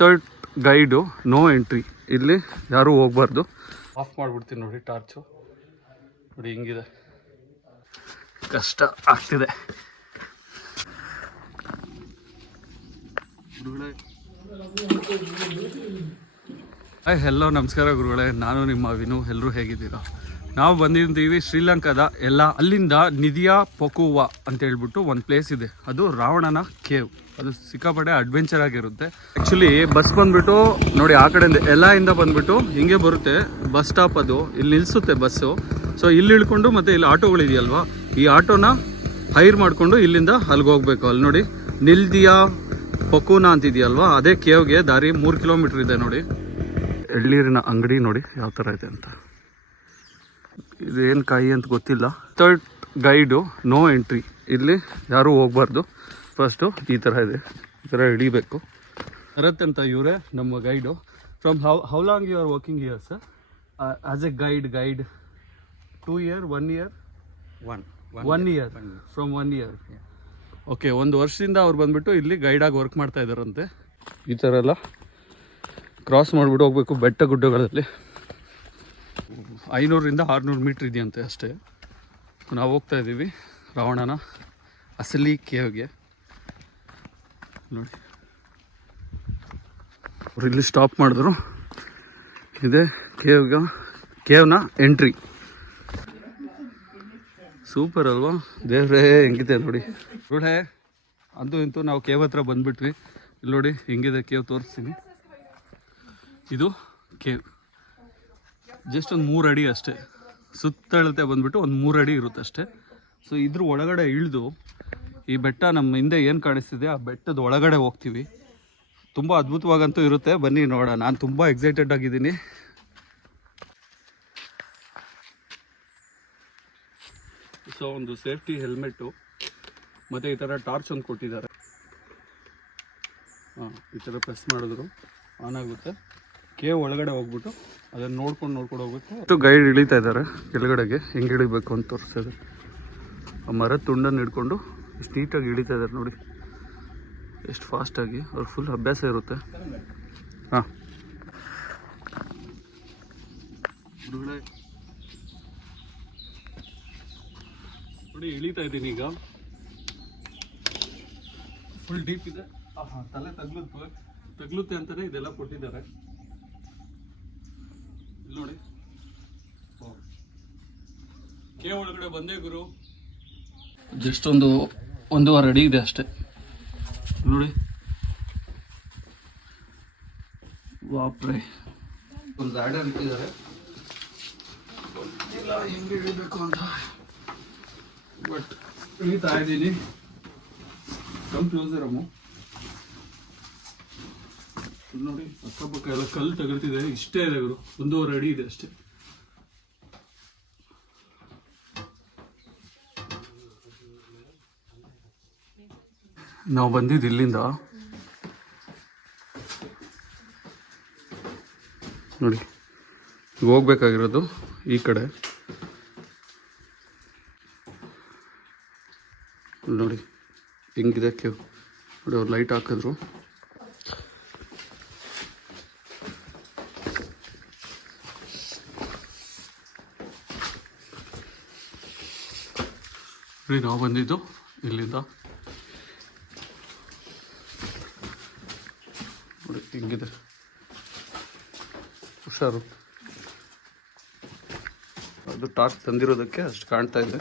Third guide no entry, ಇಲ್ಲಿ ಯಾರೂ ಹೋಗ್ಬಾರ್ದು. ಆಫ್ ಮಾಡಿಬಿಡ್ತೀನಿ ನೋಡಿ ಟಾರ್ಚು. ನೋಡಿ ಹಿಂಗಿದೆ, ಕಷ್ಟ ಆಗ್ತಿದೆ. ಹೆಲೋ ನಮಸ್ಕಾರ ಗುರುಗಳೇ, ನಾನು ನಿಮ್ಮ ವಿನು. ಎಲ್ಲರೂ ಹೇಗಿದ್ದೀರಾ? ನಾವು ಬಂದಿದ್ದೀವಿ ಶ್ರೀಲಂಕಾದ ಅಲ್ಲಿಂದ ನಿಧಿಯಾ ಪೊಕುವಾ ಅಂತ ಹೇಳ್ಬಿಟ್ಟು ಒಂದು ಪ್ಲೇಸ್ ಇದೆ. ಅದು ರಾವಣನ ಕೇವ್. ಅದು ಸಿಕ್ಕಾಪಟ್ಟೆ ಅಡ್ವೆಂಚರ್ ಆಗಿರುತ್ತೆ. ಆ್ಯಕ್ಚುಲಿ ಬಸ್ ಬಂದ್ಬಿಟ್ಟು ನೋಡಿ ಆ ಕಡೆಯಿಂದ ಇಂದ ಬಂದ್ಬಿಟ್ಟು ಹಿಂಗೆ ಬರುತ್ತೆ ಬಸ್ ಸ್ಟಾಪ್. ಅದು ಇಲ್ಲಿ ನಿಲ್ಲಿಸುತ್ತೆ ಬಸ್ಸು. ಸೊ ಇಲ್ಲಿ ಇಳ್ಕೊಂಡು ಮತ್ತೆ ಇಲ್ಲಿ ಆಟೋಗಳಿದೆಯಲ್ವಾ, ಈ ಆಟೋನ ಹೈರ್ ಮಾಡಿಕೊಂಡು ಇಲ್ಲಿಂದ ಅಲ್ಲಿಗೆ ಹೋಗ್ಬೇಕು. ಅಲ್ಲಿ ನೋಡಿ ನಿಲ್ದಿಯಾ ಪೊಕುನಾ ಅಂತಿದೆಯಲ್ವಾ, ಅದೇ ಕೇವ್ಗೆ ದಾರಿ 3 ಕಿಲೋಮೀಟರ್ ಇದೆ. ನೋಡಿ ಎಳ್ನೀರಿನ ಅಂಗಡಿ ನೋಡಿ ಯಾವ ಥರ ಇದೆ ಅಂತ. ಇದೇನು ಕಾಯಿ ಅಂತ ಗೊತ್ತಿಲ್ಲ. ಥರ್ಡ್ ಗೈಡು ನೋ ಎಂಟ್ರಿ, ಇಲ್ಲಿ ಯಾರೂ ಹೋಗ್ಬಾರ್ದು. ಫಸ್ಟು ಈ ಥರ ಇದೆ, ಈ ಥರ ಹಿಡಿಬೇಕು. ಭರತ್ ಅಂತ ಇವರೇ ನಮ್ಮ guide. From how long you are working here sir as a guide? 2 years, 1 year? 1 year. From 1 year. Okay, 1 ವರ್ಷದಿಂದ ಅವ್ರು ಬಂದ್ಬಿಟ್ಟು ಇಲ್ಲಿ ಗೈಡಾಗಿ ವರ್ಕ್ ಮಾಡ್ತಾ ಇದ್ದಾರಂತೆ. ಈ ಥರ ಎಲ್ಲ ಕ್ರಾಸ್ ಮಾಡಿಬಿಟ್ಟು ಹೋಗ್ಬೇಕು ಬೆಟ್ಟ ಗುಡ್ಡಗಳಲ್ಲಿ. 500ರಿಂದ 600 ಮೀಟ್ರ್ ಇದೆಯಂತೆ ಅಷ್ಟೇ. ನಾವು ಹೋಗ್ತಾ ಇದ್ದೀವಿ ರಾವಣನ ಅಸಲಿ ಕೇವ್ಗೆ. ನೋಡಿ ಅವ್ರು ಇಲ್ಲಿ ಸ್ಟಾಪ್ ಮಾಡಿದ್ರು. ಇದೆ ಕೇವ್ನ ಎಂಟ್ರಿ. ಸೂಪರ್ ಅಲ್ವಾ? ದೇವ್ರೇ ಹೆಂಗಿದೆ ನೋಡಿ. ನೋಡೇ ಅಂತೂ ಇಂತೂ ನಾವು ಕೇವ್ ಹತ್ರ ಬಂದುಬಿಟ್ವಿ. ಇಲ್ಲಿ ನೋಡಿ ಹೆಂಗಿದೆ ಕೇವ್, ತೋರಿಸ್ತೀನಿ. ಇದು ಕೇವ್ ಜಸ್ಟ್ ಒಂದು 3 ಅಡಿ ಅಷ್ಟೇ. ಸುತ್ತಳತೆ ಬಂದ್ಬಿಟ್ಟು ಒಂದು 3 ಅಡಿ ಇರುತ್ತೆ ಅಷ್ಟೇ. ಸೊ ಇದ್ರ ಒಳಗಡೆ ಇಳಿದು ಈ ಬೆಟ್ಟ ನಮ್ಮ ಹಿಂದೆ ಏನು ಕಾಣಿಸ್ತಿದೆ ಆ ಬೆಟ್ಟದ ಒಳಗಡೆ ಹೋಗ್ತೀವಿ. ತುಂಬ ಅದ್ಭುತವಾಗಂತೂ ಇರುತ್ತೆ. ಬನ್ನಿ ನೋಡೋಣ. ನಾನು ತುಂಬ ಎಕ್ಸೈಟೆಡ್ ಆಗಿದ್ದೀನಿ. ಸೊ ಒಂದು ಸೇಫ್ಟಿ ಹೆಲ್ಮೆಟ್ಟು ಮತ್ತು ಈ ಥರ ಟಾರ್ಚ್ ಒಂದು ಕೊಟ್ಟಿದ್ದಾರೆ. ಈ ಥರ ಪ್ರೆಸ್ ಮಾಡಿದ್ರು ಆನ್ ಆಗುತ್ತೆ. ಕೇವ್ ಒಳಗಡೆ ಹೋಗ್ಬಿಟ್ಟು ಅದನ್ನು ನೋಡ್ಕೊಂಡು ಹೋಗ್ಬೇಕು. ಗೈಡ್ ಇಳಿತಾ ಇದ್ದಾರೆ ಕೆಳಗಡೆಗೆ, ಹೆಂಗೆ ಇಳಿಬೇಕು ಅಂತ ತೋರಿಸ್ತಾರೆ. ಆ ಮರದ ತುಂಡನ್ನು ಹಿಡ್ಕೊಂಡು ಎಷ್ಟು ನೀಟಾಗಿ ಇಳಿತಾ ಇದ್ದಾರೆ ನೋಡಿ, ಎಷ್ಟು ಫಾಸ್ಟಾಗಿ. ಅವ್ರಿಗೆ ಫುಲ್ ಅಭ್ಯಾಸ ಇರುತ್ತೆ. ಹಾಂ, ನೋಡಿ ಇಳಿತಾ ಇದ್ದೀನಿ ಈಗ. ಫುಲ್ ಡೀಪ್ ಇದೆ. ತಲೆ ತಗ್ಲುತ್ತೆ ಅಂತಲೇ ಇದೆಲ್ಲ ಕೊಟ್ಟಿದ್ದಾರೆ. ಇಲ್ಲಿ ನೋಡಿ ಕೇವ್ ಒಳಗಡೆ ಬಂದೇ ಗುರು. ಜಸ್ಟ್ 1.5 ಅಡಿ ಇದೆ ಅಷ್ಟೇ. ನೋಡಿ ವಾಪ್ರೆ, ಒಂದು ಲ್ಯಾಡರ್ ಇಟ್ಟಿದ್ದಾರೆ. ಇಲ್ಲ ಹೆಂಗೆ ಇಳಿಬೇಕು ಅಂತ, ಬಟ್ ಇಳಿತಾ ಇದ್ದೀನಿ. ಕಮ್ ಕ್ಲೋಸರ್ ಅಮ್ಮ. ನೋಡಿ ಅಕ್ಕಪಕ್ಕ ಎಲ್ಲ ಕಲ್ಲು ತಗೊಳ್ತಿದೆ. ಇಷ್ಟೇ ಇದೆ ಗುರು, 1.5 ಅಡಿ ಇದೆ ಅಷ್ಟೇ. ನಾವು ಬಂದಿದ್ದು ಇಲ್ಲಿಂದ ನೋಡಿ, ಹೋಗ್ಬೇಕಾಗಿರೋದು ಈ ಕಡೆ. ನೋಡಿ ಹೆಂಗಿದೆ ಕೇವ್ ನೋಡಿ. ಅವ್ರು ಲೈಟ್ ಹಾಕಿದ್ರು. ನಾವು ಬಂದಿದ್ದು ಇಲ್ಲಿಂದ. ನೋಡಿ ಹೆಂಗಿದೆ, ಹುಷಾರು. ಅದು ಟಾರ್ಚ್ ತಂದಿರೋದಕ್ಕೆ ಅಷ್ಟು ಕಾಣ್ತಾ ಇದೆ.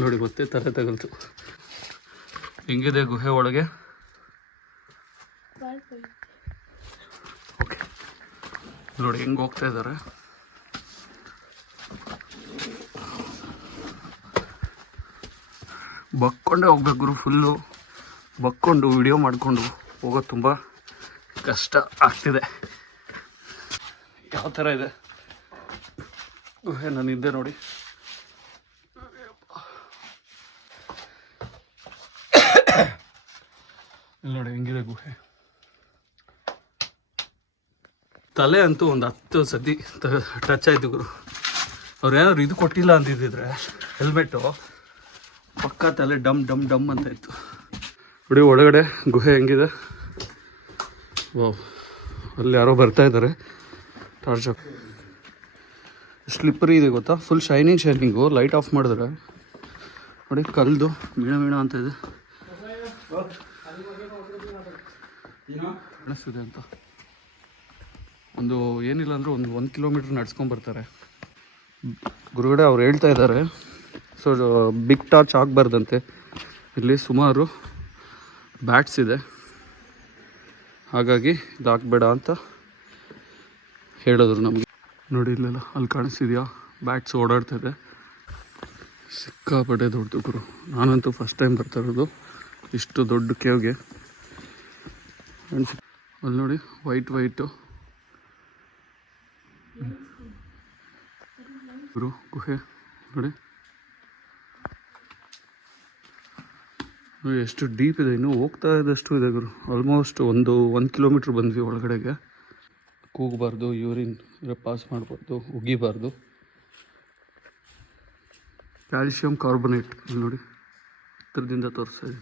ನೋಡಿ ಮತ್ತೆ ತಲೆ ತಗಲ್ತು. ಹೆಂಗಿದೆ ಗುಹೆ ಒಳಗೆ? ಓಕೆ, ನೋಡಿ ಹೆಂಗೆ ಹೋಗ್ತಾ ಇದ್ದಾರೆ. ಬಕ್ಕೊಂಡೇ ಹೋಗ್ಬೇಕು ಗುರು. ಫುಲ್ಲು ಬಕ್ಕೊಂಡು ವಿಡಿಯೋ ಮಾಡಿಕೊಂಡು ಹೋಗೋದು ತುಂಬ ಕಷ್ಟ ಆಗ್ತಿದೆ. ಯಾವ ಥರ ಇದೆ ಗುಹೆ ನಾನು ಹಿಂದೆ ನೋಡಿ. ಇಲ್ಲಿ ನೋಡಿ ಹೆಂಗಿದೆ ಗುಹೆ. ತಲೆ ಅಂತೂ ಒಂದು 10 ಸತಿ ಟಚ್ ಆಯಿತು ಗುರು. ಅವ್ರು ಏನಾದ್ರು ಇದು ಕೊಟ್ಟಿಲ್ಲ ಅಂತಿದ್ದಿದ್ರೆ ಹೆಲ್ಮೆಟ್ಟು, ಪಕ್ಕ ತಲೆ ಡಮ್ ಡಮ್ ಡಮ್ ಅಂತ ಇತ್ತು. ನೋಡಿ ಒಳಗಡೆ ಗುಹೆ ಹೆಂಗಿದೆ. ವಾವ್, ಅಲ್ಲಿ ಯಾರೋ ಬರ್ತಾ ಇದ್ದಾರೆ. ಟಾರ್ಚ್ ಆಫ್ ಸ್ಲಿಪ್ಪರಿ ಇದೆ ಗೊತ್ತಾ, ಫುಲ್ ಶೈನಿಂಗು. ಲೈಟ್ ಆಫ್ ಮಾಡಿದ್ರೆ ನೋಡಿ ಕಲ್ದು ಮೀಣ ಮೀಣ ಅಂತ ಇದೆ. ಕಾಣಿಸ್ತಿದೆ ಅಂತ ಒಂದು ಏನಿಲ್ಲ ಅಂದರೆ ಒಂದು ಕಿಲೋಮೀಟ್ರ್ ನಡ್ಸ್ಕೊಂಡು ಬರ್ತಾರೆ ಗುರುಗಡೆ. ಅವ್ರು ಹೇಳ್ತಾ ಇದ್ದಾರೆ ಸೊ ಬಿಗ್ ಟಾರ್ಚ್ ಆಗಬಾರ್ದಂತೆ. ಇಲ್ಲಿ ಸುಮಾರು ಬ್ಯಾಟ್ಸ್ ಇದೆ, ಹಾಗಾಗಿ ಇದಾಗಬೇಡ ಅಂತ ಹೇಳಿದ್ರು ನಮಗೆ. ನೋಡಿ ಇಲ್ಲೆಲ್ಲ ಅಲ್ಲಿ ಕಾಣಿಸ್ತಿದೆಯಾ, ಬ್ಯಾಟ್ಸ್ ಓಡಾಡ್ತಾಯಿದೆ. ಸಿಕ್ಕಾಪಟ್ಟೆ ದೊಡ್ಡದು ಗುರು. ನಾನಂತೂ ಫಸ್ಟ್ ಟೈಮ್ ಬರ್ತಾ ಇರೋದು ಇಷ್ಟು ದೊಡ್ಡ ಕೇವ್ಗೆ. ಅಲ್ಲಿ ನೋಡಿ ವೈಟು ಗುರು ಗುಹೆ ನೋಡಿ ಎಷ್ಟು ಡೀಪ್ ಇದೆ. ಇನ್ನೂ ಹೋಗ್ತಾ ಇದ್ದಷ್ಟು ಇದೆ ಗುರು. ಆಲ್ಮೋಸ್ಟ್ ಒಂದು ಕಿಲೋಮೀಟ್ರ್ ಬಂದ್ವಿ ಒಳಗಡೆಗೆ. ಕೂಗಬಾರ್ದು, ಯೂರಿನ್ ಪಾಸ್ ಮಾಡಬಾರ್ದು, ಉಗಿಬಾರ್ದು. ಕ್ಯಾಲ್ಶಿಯಂ ಕಾರ್ಬೊನೇಟ್ ಇಲ್ಲಿ ನೋಡಿ ಹತ್ತಿರದಿಂದ ತೋರಿಸ್ತಾ ಇದೆ.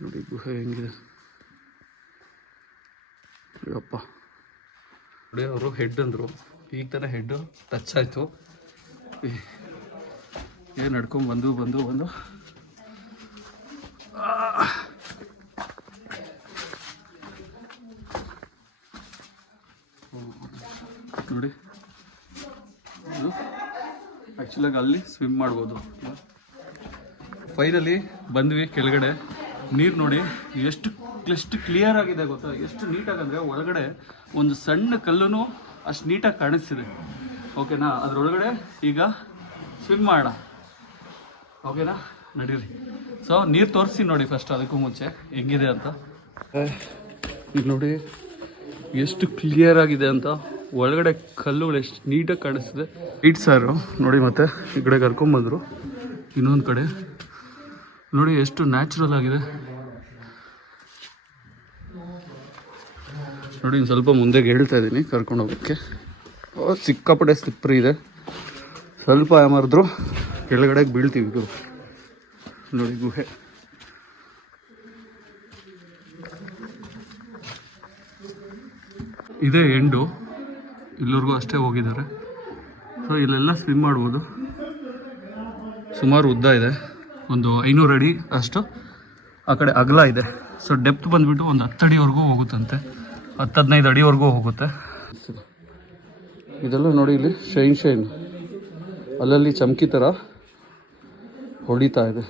ನೋಡಿ ಗುಹೆ ಹೆಂಗಿದೆ ಅಪ್ಪ. ನೋಡಿ ಅವರು ಹೆಡ್ ಅಂದರು, ಈಗ ತಾನೇ ಹೆಡ್ಡು ಟಚ್ ಆಯಿತು. ಏನು ನಡ್ಕೊಂಡು ಬಂದು ನೋಡಿ ಅದು ಆ್ಯಕ್ಚುಲಾಗಿ ಅಲ್ಲಿ ಸ್ವಿಮ್ ಮಾಡ್ಬೋದು. ಫೈನಲಿ ಬಂದ್ವಿ ಕೆಳಗಡೆ. ನೀರು ನೋಡಿ ಎಷ್ಟು ಕ್ಲಿಯರ್ ಆಗಿದೆ ಗೊತ್ತಾ, ಎಷ್ಟು ನೀಟಾಗಂದರೆ ಒಳಗಡೆ ಒಂದು ಸಣ್ಣ ಕಲ್ಲೂ ಅಷ್ಟು ನೀಟಾಗಿ ಕಾಣಿಸ್ತಿದೆ. ಓಕೆನಾ, ಅದರೊಳಗಡೆ ಈಗ ಸ್ವಿಮ್ ಮಾಡೋಣ. ಓಕೆನಾ, ನಡೀರಿ. ಸೊ ನೀರು ತೋರಿಸಿ ನೋಡಿ ಫಸ್ಟ್, ಅದಕ್ಕೂ ಮುಂಚೆ ಹೆಂಗಿದೆ ಅಂತ. ಇಲ್ಲಿ ನೋಡಿ ಎಷ್ಟು ಕ್ಲಿಯರ್ ಆಗಿದೆ ಅಂತ. ಒಳಗಡೆ ಕಲ್ಲುಗಳು ಎಷ್ಟು ನೀಟಾಗಿ ಕಾಣಿಸ್ತಿದೆ. ಇಟ್ ಸಾರು ನೋಡಿ, ಮತ್ತೆ ಈ ಕಡೆ ಕರ್ಕೊಂಬಂದರು. ಇನ್ನೊಂದು ಕಡೆ ನೋಡಿ ಎಷ್ಟು ನ್ಯಾಚುರಲ್ ಆಗಿದೆ ನೋಡಿ. ಇನ್ನು ಸ್ವಲ್ಪ ಮುಂದೆಗೆ ಹೇಳ್ತಾ ಇದ್ದೀನಿ ಕರ್ಕೊಂಡು ಹೋಗೋಕ್ಕೆ. ಸಿಕ್ಕಾಪಟ್ಟೆ ಸ್ಲಿಪ್ಪರಿ ಇದೆ. ಸ್ವಲ್ಪ ಯಾಮಾರಿದ್ರು ಕೆಳಗಡೆಗೆ ಬೀಳ್ತೀವಿ. ನೋಡಿ ಗುಹೆ ಇದೇ ಎಂಡು, ಇಲ್ಲಿವರೆಗೂ ಅಷ್ಟೇ ಹೋಗಿದ್ದಾರೆ. ಸೊ ಇಲ್ಲೆಲ್ಲ ಸ್ವಿಮ್ ಮಾಡ್ಬೋದು. ಸುಮಾರು ಉದ್ದ ಇದೆ, ಒಂದು 500 ಅಡಿ ಅಷ್ಟು. ಆ ಕಡೆ ಅಗಲ ಇದೆ. ಸೊ ಡೆಪ್ತ್ ಬಂದುಬಿಟ್ಟು ಒಂದು 10 ಅಡಿವರೆಗೂ ಹೋಗುತ್ತಂತೆ, 10-15 ಅಡಿವರೆಗೂ ಹೋಗುತ್ತೆ. ಇದೆಲ್ಲ ನೋಡಿ ಇಲ್ಲಿ ಶೈನ್ ಅಲ್ಲಲ್ಲಿ ಚಮಕಿ ಥರ ಹೊಡಿತಾ ಇದೆ.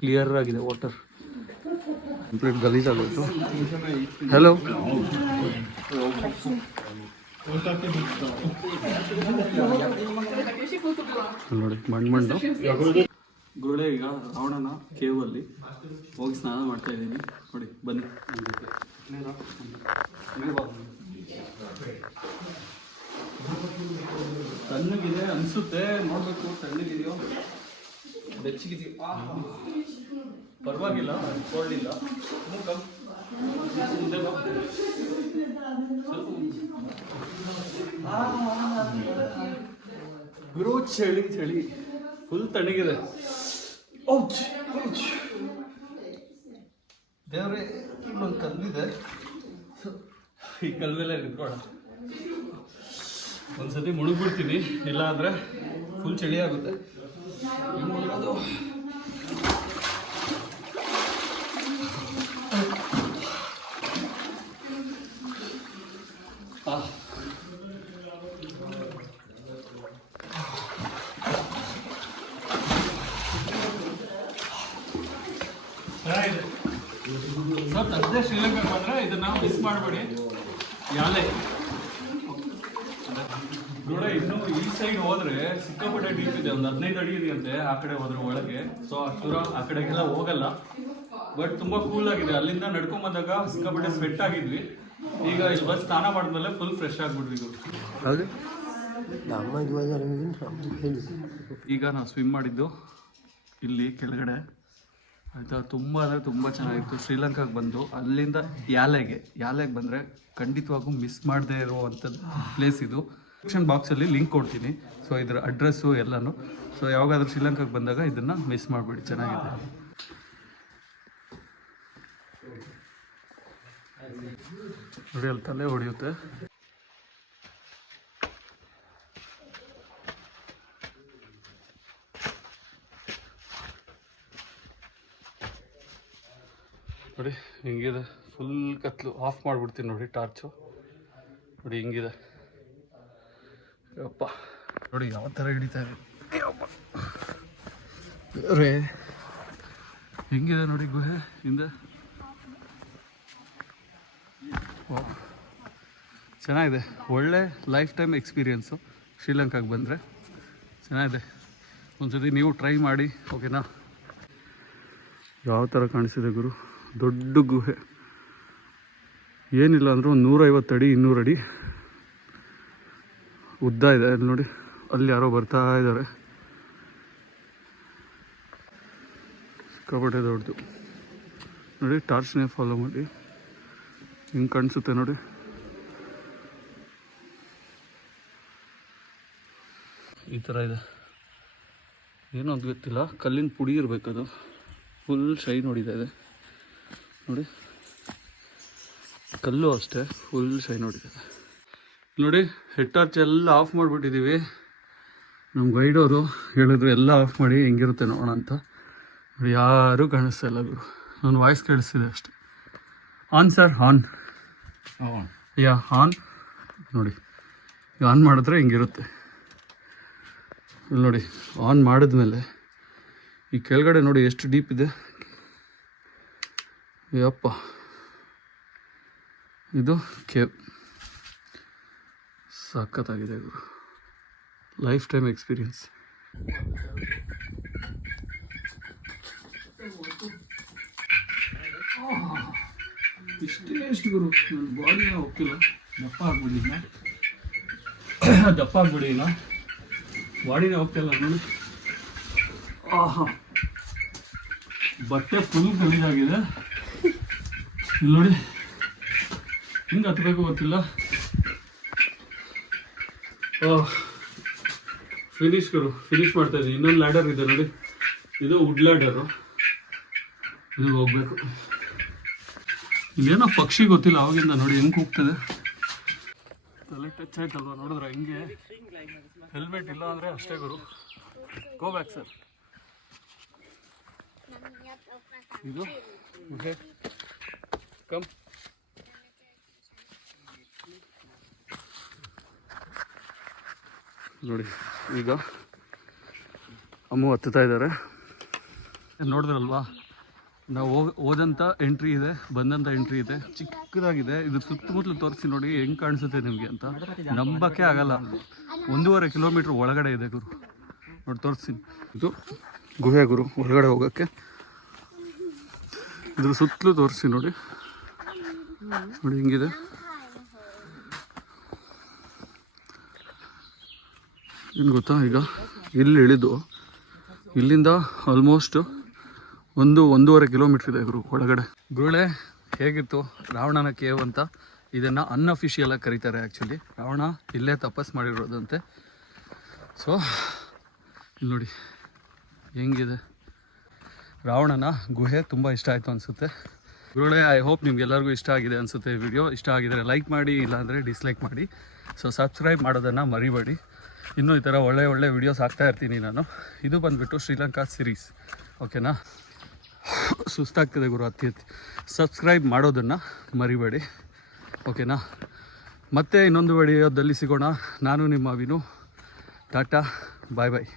ಕ್ಲಿಯರ್ ಆಗಿದೆ ವಾಟರ್, ಕಂಪ್ಲೀಟ್ ಗಲೀಜಾಗೋಯ್ತು. ಹಲೋ ನೋಡಿ ಮಣ್ಣು ಗುರುಳೆ. ಈಗ ರಾವಣನ ಕೇವಲ್ಲಿ ಹೋಗಿ ಸ್ನಾನ ಮಾಡ್ತಾ ಇದ್ದೀನಿ ನೋಡಿ, ಬನ್ನಿ. ತಣ್ಣಗಿದೆ ಅನಿಸುತ್ತೆ, ನೋಡಬೇಕು ತಣ್ಣಗಿದೆಯೋ ಬೆಚ್ಚಗಿದೆಯೋ. ಪರವಾಗಿಲ್ಲ, ಕೋಲ್ಡಿಲ್ಲ. ಗುರು ಚಳಿ ಫುಲ್ ತಣ್ಣಗಿದೆ. ದೇವ್ರೆ, ಇನ್ನೊಂದು ಕಲ್ಲಿದೆ, ಈ ಕಲ್ ಮೇಲೆ ನಿಂತ್ಕೊಳ್ಳ. ಒಂದ್ಸತಿ ಮುಳುಗ್ಬಿಡ್ತೀನಿ, ಇಲ್ಲ ಅಂದರೆ ಫುಲ್ ಚಳಿ ಆಗುತ್ತೆ. ತಪ್ಪದೆ ಶ್ರೀಲಂಕಾಗೆ ಬಂದರೆ ಇದನ್ನು ಮಿಸ್ ಮಾಡಬೇಡಿ. ಯಾಲೆ ನೋಡಿ, ಇನ್ನೂ ಈ ಸೈಡ್ ಹೋದ್ರೆ ಸಿಕ್ಕಾಪಟ್ಟೆ ಡೀಪ್ ಇದೆ, ಒಂದು 15 ಅಡಿ ಇದೆಯಂತೆ ಆ ಕಡೆ ಹೋದ್ರೆ ಒಳಗೆ. ಸೊ ಅಷ್ಟೂರ ಆ ಕಡೆಗೆಲ್ಲ ಹೋಗಲ್ಲ, ಬಟ್ ತುಂಬಾ ಕೂಲ್ ಆಗಿದೆ. ಅಲ್ಲಿಂದ ನಡ್ಕೊಂಡ್ ಬಂದಾಗ ಸಿಕ್ಕಾಪಟ್ಟೆ ಸ್ವೆಟ್ ಆಗಿದ್ವಿ. ಈಗ ಇಲ್ಲಿ ಬಂದು ಸ್ನಾನ ಮಾಡಿದ್ಮೇಲೆ ಫುಲ್ ಫ್ರೆಶ್ ಆಗ್ಬಿಟ್ವಿ. ಈಗ ನಾವು ಸ್ವಿಮ್ ಮಾಡಿದ್ದು ಇಲ್ಲಿ ಕೆಳಗಡೆ ಆಯಿತಾ. ತುಂಬ ಅಂದರೆ ತುಂಬ ಚೆನ್ನಾಗಿತ್ತು. ಶ್ರೀಲಂಕಾಗೆ ಬಂದು ಅಲ್ಲಿಂದ ಯಾಲೆಗೆ ಬಂದರೆ ಖಂಡಿತವಾಗೂ ಮಿಸ್ ಮಾಡದೇ ಇರುವಂಥದ್ದು ಪ್ಲೇಸ್ ಇದು. ಡಿಸ್ಕ್ರಿಪ್ಷನ್ ಬಾಕ್ಸಲ್ಲಿ ಲಿಂಕ್ ಕೊಡ್ತೀನಿ. ಸೊ ಇದರ ಅಡ್ರೆಸ್ಸು ಎಲ್ಲನೂ. ಸೊ ಯಾವಾಗಾದ್ರೂ ಶ್ರೀಲಂಕಾಗೆ ಬಂದಾಗ ಇದನ್ನು ಮಿಸ್ ಮಾಡಿಬಿಡಿ, ಚೆನ್ನಾಗಿದೆ. ನೋಡಿ ಅಲ್ಲಿ ತಲೆ ಹೊಡೆಯುತ್ತೆ. ನೋಡಿ ಹಿಂಗಿದೆ, ಫುಲ್ ಕತ್ಲು. ಆಫ್ ಮಾಡಿಬಿಡ್ತೀನಿ ನೋಡಿ ಟಾರ್ಚು. ನೋಡಿ ಹಿಂಗಿದೆ ಅಪ್ಪ. ನೋಡಿ ಯಾವ ಥರ ಹಿಡಿತಾ ಇದೆ ರೇ, ಹಿಂಗಿದೆ ನೋಡಿ ಗುಹೆ ಹಿಂದೆ. ಚೆನ್ನಾಗಿದೆ, ಒಳ್ಳೆ ಲೈಫ್ ಟೈಮ್ ಎಕ್ಸ್ಪೀರಿಯೆನ್ಸು. ಶ್ರೀಲಂಕಾಗೆ ಬಂದರೆ ಚೆನ್ನಾಗಿದೆ, ಒಂದ್ಸತಿ ನೀವು ಟ್ರೈ ಮಾಡಿ, ಓಕೆನಾ? ಯಾವ ಥರ ಕಾಣಿಸಿದೆ ಗುರು, ದೊಡ್ಡ ಗುಹೆ. ಏನಿಲ್ಲ ಅಂದರೂ ಒಂದು 150 ಅಡಿ 200 ಅಡಿ ಉದ್ದ ಇದೆ. ಅಲ್ಲಿ ನೋಡಿ, ಅಲ್ಲಿ ಯಾರೋ ಬರ್ತಾ ಇದ್ದಾರೆ. ಸಿಕ್ಕಾಪಟ್ಟೆ ದೊಡ್ಡದು ನೋಡಿ. ಟಾರ್ಚ್ನೇ ಫಾಲೋ ಮಾಡಿ, ಹಿಂಗೆ ಕಾಣಿಸುತ್ತೆ ನೋಡಿ. ಈ ಥರ ಇದೆ, ಏನೋ ಅದು ಗೊತ್ತಿಲ್ಲ, ಕಲ್ಲಿನ ಪುಡಿ ಇರಬೇಕದು. ಫುಲ್ ಶೈನ್ ಹೊಡಿತಾ ಇದೆ ನೋಡಿ, ಕಲ್ಲು ಅಷ್ಟೇ ಫುಲ್ ಶೈನ್ ಹೊಡಿತದೆ ನೋಡಿ. ಹೆಡ್ ಟಾರ್ಚ್ ಎಲ್ಲ ಆಫ್ ಮಾಡಿಬಿಟ್ಟಿದ್ದೀವಿ. ನಮ್ಮ ಗೈಡವರು ಹೇಳಿದ್ರು ಎಲ್ಲ ಆಫ್ ಮಾಡಿ ಹೆಂಗಿರುತ್ತೆ ನೋಡೋಣ ಅಂತ. ನೋಡಿ ಯಾರೂ ಕಾಣಿಸ್ತಾ ಇಲ್ಲ ಗುರು, ನನ್ನ ವಾಯ್ಸ್ ಕೇಳಿಸ್ತಿದೆ ಅಷ್ಟೆ. On sir, on. Yeah on. ನೋಡಿ ಆನ್ ಮಾಡಿದ್ರೆ ಹಿಂಗಿರುತ್ತೆ. ಇಲ್ಲಿ ನೋಡಿ, ಆನ್ ಮಾಡಿದ್ಮೇಲೆ ಈ ಕೆಳಗಡೆ ನೋಡಿ ಎಷ್ಟು ಡೀಪ್ ಇದೆ. ಯಪ್ಪ, ಇದು ಕೇವ್. ಸಖತ್ತಾಗಿದೆ ಗುರು, ಲೈಫ್ ಟೈಮ್ ಎಕ್ಸ್ಪೀರಿಯನ್ಸ್. ಇಷ್ಟು ಗುರು, ನನ್ನ ಬಾಡಿನ ಹೋಗ್ತಿಲ್ಲ. ದಪ್ಪ ಆಗ್ಬಿಡಿನ ಬಾಡಿನೇ ಹೋಗ್ತಿಲ್ಲ ನೋಡಿ. ಆಹಾ, ಬಟ್ಟೆ ಫುಲ್ ಗಲೀಜಾಗಿದೆ. ಇಲ್ಲಿ ನೋಡಿ ಹಿಂಗೆ ಹತ್ತಬೇಕು ಗೊತ್ತಿಲ್ಲ. ಫಿನಿಶ್ ಗುರು, ಫಿನಿಶ್ ಮಾಡ್ತಾ ಇದ್ದೀನಿ. ಇನ್ನೊಂದು ಲ್ಯಾಡರ್ ಇದೆ ನೋಡಿ, ಇದು ವುಡ್ ಲ್ಯಾಡರು. ಇದು ಹೋಗ್ಬೇಕು. ಇಲ್ಲೇನೋ ಪಕ್ಷಿ ಗೊತ್ತಿಲ್ಲ ಅವಾಗಿಂದ ನೋಡಿ ಹೆಂಗೆ ಹೋಗ್ತದೆ. ತಲೆ ಟಚ್ ಆಯ್ತಲ್ವ, ನೋಡಿದ್ರೆ ಹಿಂಗೆ. ಹೆಲ್ಮೆಟ್ ಇಲ್ಲ ಅಂದರೆ ಅಷ್ಟೇ ಗುರು. Go back sir. ಇದು ಓಕೆ, ಕಮ್. ನೋಡಿ ಈಗ ಅಮ್ಮ ಹತ್ತುತ್ತಾ ಇದ್ದಾರೆ. ನೋಡಿದ್ರಲ್ವಾ, ನಾವು ಹೋದಂಥ ಎಂಟ್ರಿ ಇದೆ, ಬಂದಂಥ ಎಂಟ್ರಿ ಇದೆ, ಚಿಕ್ಕದಾಗಿದೆ. ಇದು ಸುತ್ತಮುತ್ತಲು ತೋರಿಸಿ ನೋಡಿ ಹೆಂಗೆ ಕಾಣಿಸುತ್ತೆ ನಿಮಗೆ ಅಂತ. ನಂಬಕ್ಕೆ ಆಗಲ್ಲ. 1.5 ಕಿಲೋಮೀಟ್ರ್ ಒಳಗಡೆ ಇದೆ ಗುರು. ನೋಡಿ ತೋರಿಸ್ತೀನಿ, ಇದು ಗುಹೆ ಗುರು. ಒಳಗಡೆ ಹೋಗೋಕ್ಕೆ ಇದ್ರ ಸುತ್ತಲೂ ತೋರಿಸಿ ನೋಡಿ. ನೋಡಿ ಹಿಂಗಿದೆ. ಏನು ಗೊತ್ತಾ, ಈಗ ಇಲ್ಲಿ ಇಳಿದು ಇಲ್ಲಿಂದ ಆಲ್ಮೋಸ್ಟ್ 1.5 ಕಿಲೋಮೀಟ್ರ್ ಇದೆ ಗುರು ಒಳಗಡೆ. ಗುರುಳೆ ಹೇಗಿತ್ತು ರಾವಣನ ಕೇವ್ ಅಂತ. ಇದನ್ನು ಅನ್ಅಫಿಷಿಯಲಾಗಿ ಕರೀತಾರೆ ಆ್ಯಕ್ಚುಲಿ. ರಾವಣ ಇಲ್ಲೇ ತಪಸ್ ಮಾಡಿರೋದಂತೆ. ಸೊ ಇಲ್ಲಿ ನೋಡಿ ಹೆಂಗಿದೆ ರಾವಣನ ಗುಹೆ. ತುಂಬ ಇಷ್ಟ ಆಯಿತು ಅನಿಸುತ್ತೆ ಗುರುಳೆ. ಐ ಹೋಪ್ ನಿಮ್ಗೆಲ್ಲರಿಗೂ ಇಷ್ಟ ಆಗಿದೆ ಅನಿಸುತ್ತೆ ವಿಡಿಯೋ. ಇಷ್ಟ ಆಗಿದರೆ ಲೈಕ್ ಮಾಡಿ, ಇಲ್ಲಾಂದರೆ ಡಿಸ್ಲೈಕ್ ಮಾಡಿ. ಸೊ ಸಬ್ಸ್ಕ್ರೈಬ್ ಮಾಡೋದನ್ನು ಮರಿಬೇಡಿ. ಇನ್ನೂ ಈ ಥರ ಒಳ್ಳೆ ವಿಡಿಯೋಸ್ ಹಾಕ್ತಾ ಇರ್ತೀನಿ ನಾನು. ಇದು ಬಂದುಬಿಟ್ಟು ಶ್ರೀಲಂಕಾ ಸಿರೀಸ್, ಓಕೆನಾ? ಸುಸ್ತಾಗ್ತದೆ ಗುರು ಅತಿ. ಸಬ್ಸ್ಕ್ರೈಬ್ ಮಾಡೋದನ್ನು ಮರಿಬೇಡಿ, ಓಕೆನಾ? ಮತ್ತೆ ಇನ್ನೊಂದು ವಿಡಿಯೋದಲ್ಲಿ ಸಿಗೋಣ. ನಾನು ನಿಮ್ಮ ವಿನು. ಟಾಟಾ, ಬಾಯ್ ಬಾಯ್.